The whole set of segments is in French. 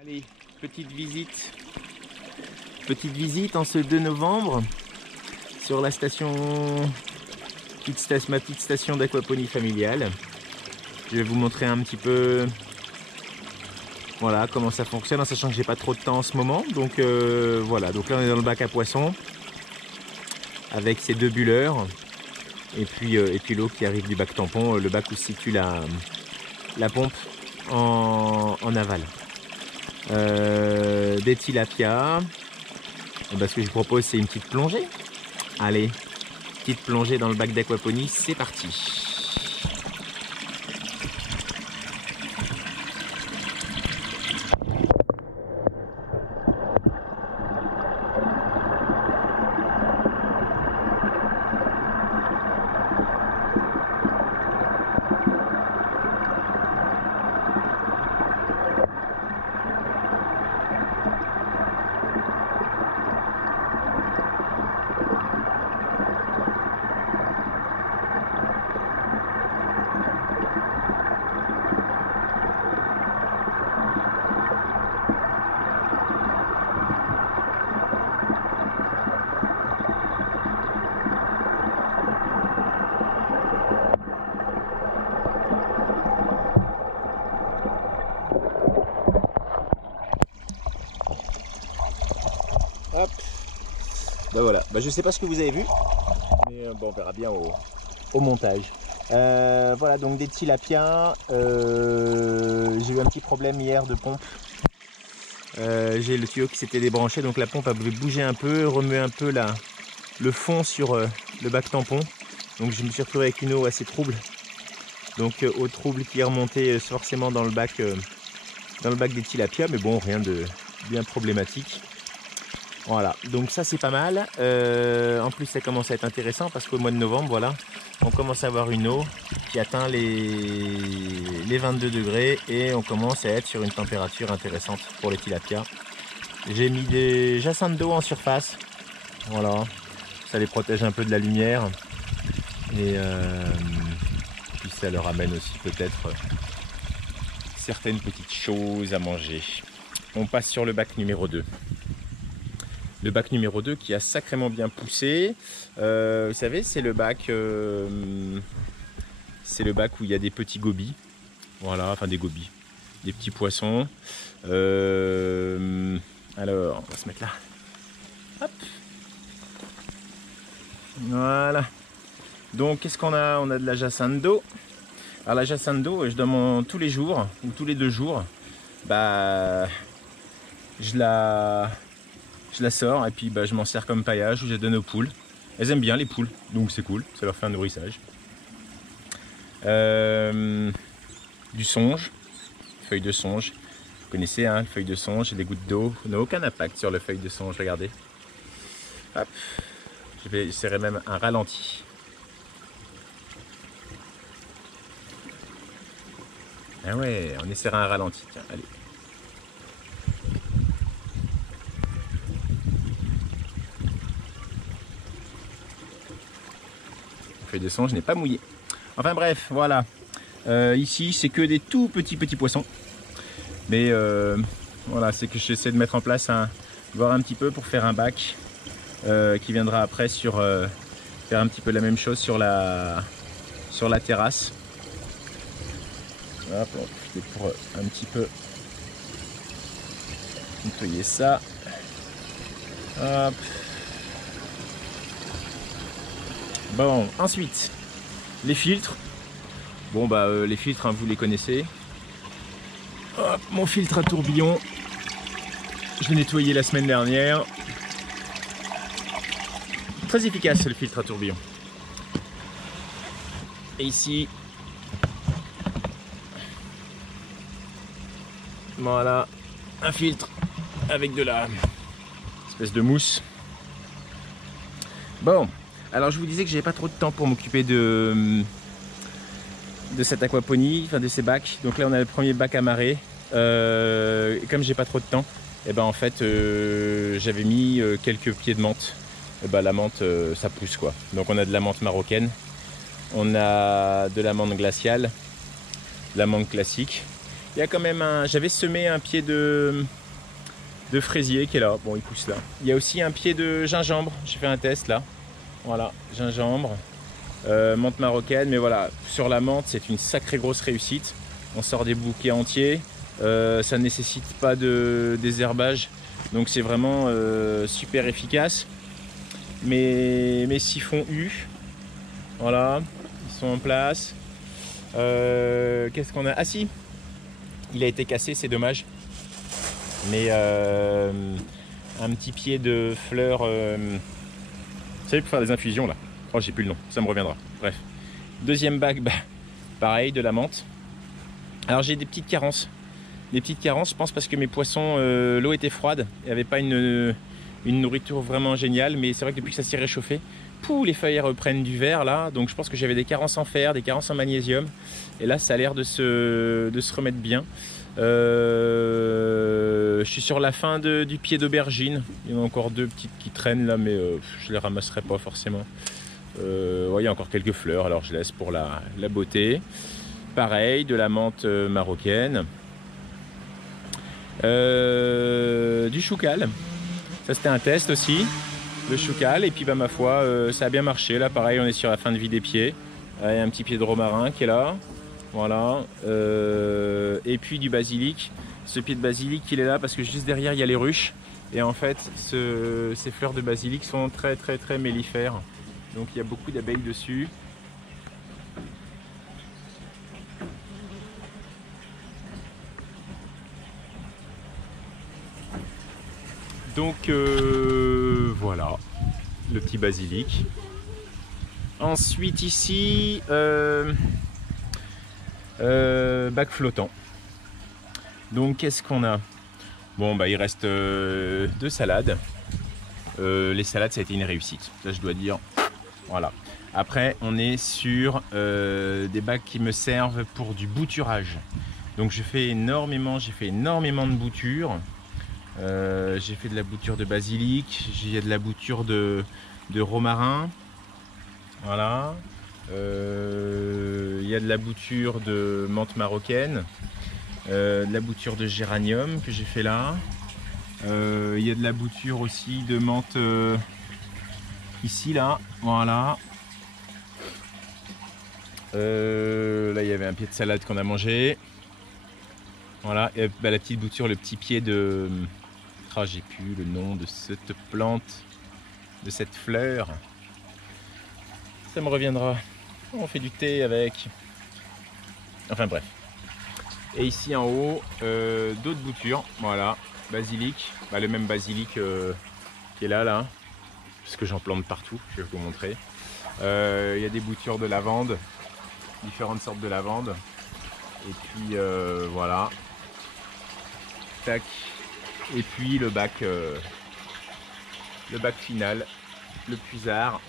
Allez, petite visite en ce 2 novembre sur la station, ma petite station d'aquaponie familiale. Je vais vous montrer un petit peu voilà, comment ça fonctionne, en sachant que j'ai pas trop de temps en ce moment. Donc voilà, donc là on est dans le bac à poissons avec ces 2 bulleurs et puis l'eau qui arrive du bac tampon, le bac où se situe la pompe en aval. Des tilapias. Ce que je vous propose, c'est une petite plongée. Allez, petite plongée dans le bac d'aquaponie, c'est parti. Hop. Ben voilà, je sais pas ce que vous avez vu, mais bon, on verra bien au montage. Voilà, donc des tilapias. J'ai eu un petit problème hier de pompe. J'ai le tuyau qui s'était débranché, donc la pompe a bougé un peu, remué un peu le fond sur le bac tampon. Donc je me suis retrouvé avec une eau assez trouble. Donc eau trouble qui est remontée forcément dans le bac des tilapias, mais bon, rien de bien problématique. Voilà, donc ça c'est pas mal. En plus ça commence à être intéressant parce qu'au mois de novembre, voilà, on commence à avoir une eau qui atteint les 22 degrés et on commence à être sur une température intéressante pour les tilapias. J'ai mis des jacinthes d'eau en surface, voilà, ça les protège un peu de la lumière et puis ça leur amène aussi peut-être certaines petites choses à manger. On passe sur le bac numéro 2. Le bac numéro 2 qui a sacrément bien poussé. Vous savez, c'est le bac où il y a des petits gobies. Voilà, enfin des gobies, des petits poissons. Alors, on va se mettre là. Hop. Voilà. Donc, qu'est-ce qu'on a? On a de la jacinthe d'eau. Alors, la jacinthe d'eau, je donne tous les jours, ou tous les 2 jours, je la sors et puis je m'en sers comme paillage ou je la donne aux poules. Elles aiment bien les poules, donc c'est cool, ça leur fait un nourrissage. Du songe, feuille de songe. Vous connaissez, hein, feuille de songe, les gouttes d'eau n'ont aucun impact sur le feuille de songe, regardez. Hop, je vais essayer même un ralenti. Ah ouais, on essaiera un ralenti, tiens, allez. Feuille de songe n'est pas mouillée. Enfin bref, voilà. Ici, c'est que des tout petits poissons. Mais voilà, c'est que j'essaie de mettre en place voir un petit peu pour faire un bac qui viendra après faire un petit peu la même chose sur la terrasse. Hop, on va profiter pour un petit peu nettoyer ça. Hop. Bon, ensuite, les filtres. Bon, les filtres, hein, vous les connaissez. Hop, mon filtre à tourbillon. Je l'ai nettoyé la semaine dernière. Très efficace, le filtre à tourbillon. Et ici, voilà, un filtre avec de la espèce de mousse. Bon. Alors je vous disais que j'avais pas trop de temps pour m'occuper de cette aquaponie, enfin de ces bacs. Donc là on a le premier bac à marée. Comme j'ai pas trop de temps, et en fait j'avais mis quelques pieds de menthe. La menthe ça pousse quoi. Donc on a de la menthe marocaine, on a de la menthe glaciale, de la menthe classique. Il y a quand même un... J'avais semé un pied de fraisier qui est là. Bon, il pousse là. Il y a aussi un pied de gingembre. J'ai fait un test là. Voilà, gingembre. Menthe marocaine. Mais voilà, sur la menthe, c'est une sacrée grosse réussite. On sort des bouquets entiers. Ça ne nécessite pas de désherbage. Donc c'est vraiment super efficace. Mes siphons U. Voilà, ils sont en place. Qu'est-ce qu'on a? Ah si, il a été cassé, c'est dommage. Mais un petit pied de fleurs. Vous savez, pour faire des infusions là. Oh, j'ai plus le nom, ça me reviendra. Bref. Deuxième bague, bah, pareil, de la menthe. Alors j'ai des petites carences. Des petites carences, je pense, parce que mes poissons, l'eau était froide. Il n'y avait pas une nourriture vraiment géniale. Mais c'est vrai que depuis que ça s'est réchauffé, les feuilles reprennent du vert là. Donc je pense que j'avais des carences en fer, des carences en magnésium. Et là, ça a l'air de se remettre bien. Je suis sur la fin du pied d'aubergine. Il y en a encore deux petites qui traînent là, mais je les ramasserai pas forcément. Ouais, il y a encore quelques fleurs, alors je laisse pour la beauté. Pareil, de la menthe marocaine. Du choucal. Ça c'était un test aussi. Le choucal. Et puis bah ma foi, ça a bien marché. Là pareil, on est sur la fin de vie des pieds. Il y a un petit pied de romarin qui est là. Voilà. Et puis du basilic. Ce pied de basilic, il est là parce que juste derrière, il y a les ruches. Et en fait, ces fleurs de basilic sont très très très mellifères. Donc il y a beaucoup d'abeilles dessus. Donc voilà, le petit basilic. Ensuite ici, bac flottant. Donc qu'est-ce qu'on a? Bon bah il reste deux salades. Les salades ça a été une réussite, ça je dois dire. Voilà. Après on est sur des bacs qui me servent pour du bouturage. Donc j'ai fait énormément de boutures. J'ai fait de la bouture de basilic, j'ai de la bouture de romarin. Voilà. Il y a de la bouture de menthe marocaine. De la bouture de géranium que j'ai fait là. Il y a de la bouture aussi de menthe ici là, voilà. Là il y avait un pied de salade qu'on a mangé. Voilà, et bah, la petite bouture, le petit pied de... Oh, j'ai plus le nom de cette plante, de cette fleur. Ça me reviendra. On fait du thé avec. Enfin bref. Et ici en haut, d'autres boutures. Voilà, basilic. Bah, le même basilic qui est là. Parce que j'en plante partout, je vais vous montrer. Il y a des boutures de lavande. Différentes sortes de lavande. Et puis voilà. Tac. Et puis le bac final, le puisard,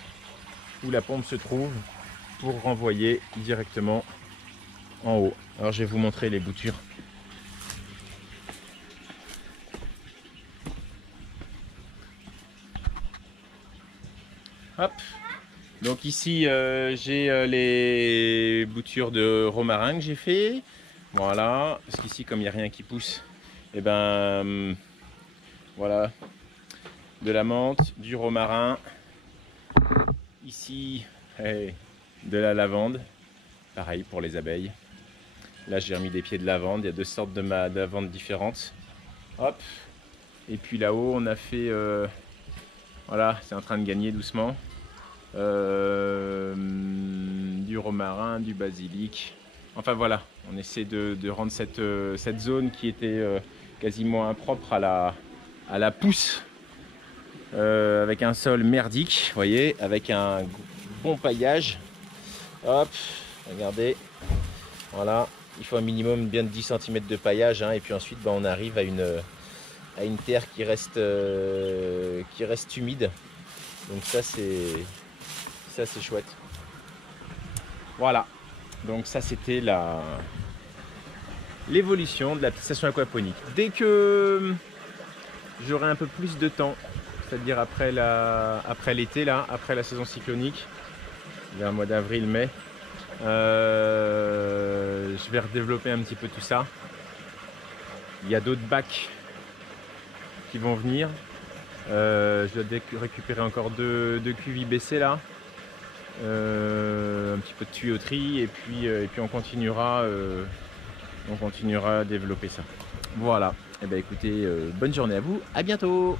où la pompe se trouve pour renvoyer directement en haut. Alors je vais vous montrer les boutures. Hop. Donc ici j'ai les boutures de romarin que j'ai fait. Voilà, parce qu'ici comme il n'y a rien qui pousse, et ben voilà, de la menthe, du romarin, ici de la lavande, pareil pour les abeilles. Là j'ai remis des pieds de lavande, il y a deux sortes de lavande différentes. Hop, et puis là-haut on a fait, voilà, c'est en train de gagner doucement, du romarin, du basilic. Enfin voilà, on essaie de rendre cette zone qui était quasiment impropre à la pousse, avec un sol merdique, vous voyez, avec un bon paillage. Hop, regardez, voilà, il faut un minimum bien de 10 cm de paillage, hein, et puis ensuite on arrive à une terre qui reste humide. Donc ça c'est chouette. Voilà. Donc ça c'était l'évolution de la station aquaponique. Dès que j'aurai un peu plus de temps, c'est-à-dire après l'été là, après la saison cyclonique, vers le mois d'avril-mai, je vais redévelopper un petit peu tout ça. Il y a d'autres bacs qui vont venir. Je dois récupérer encore deux cuves IBC là. Un petit peu de tuyauterie et puis on continuera à développer ça. Voilà. Et ben écoutez, bonne journée à vous, à bientôt.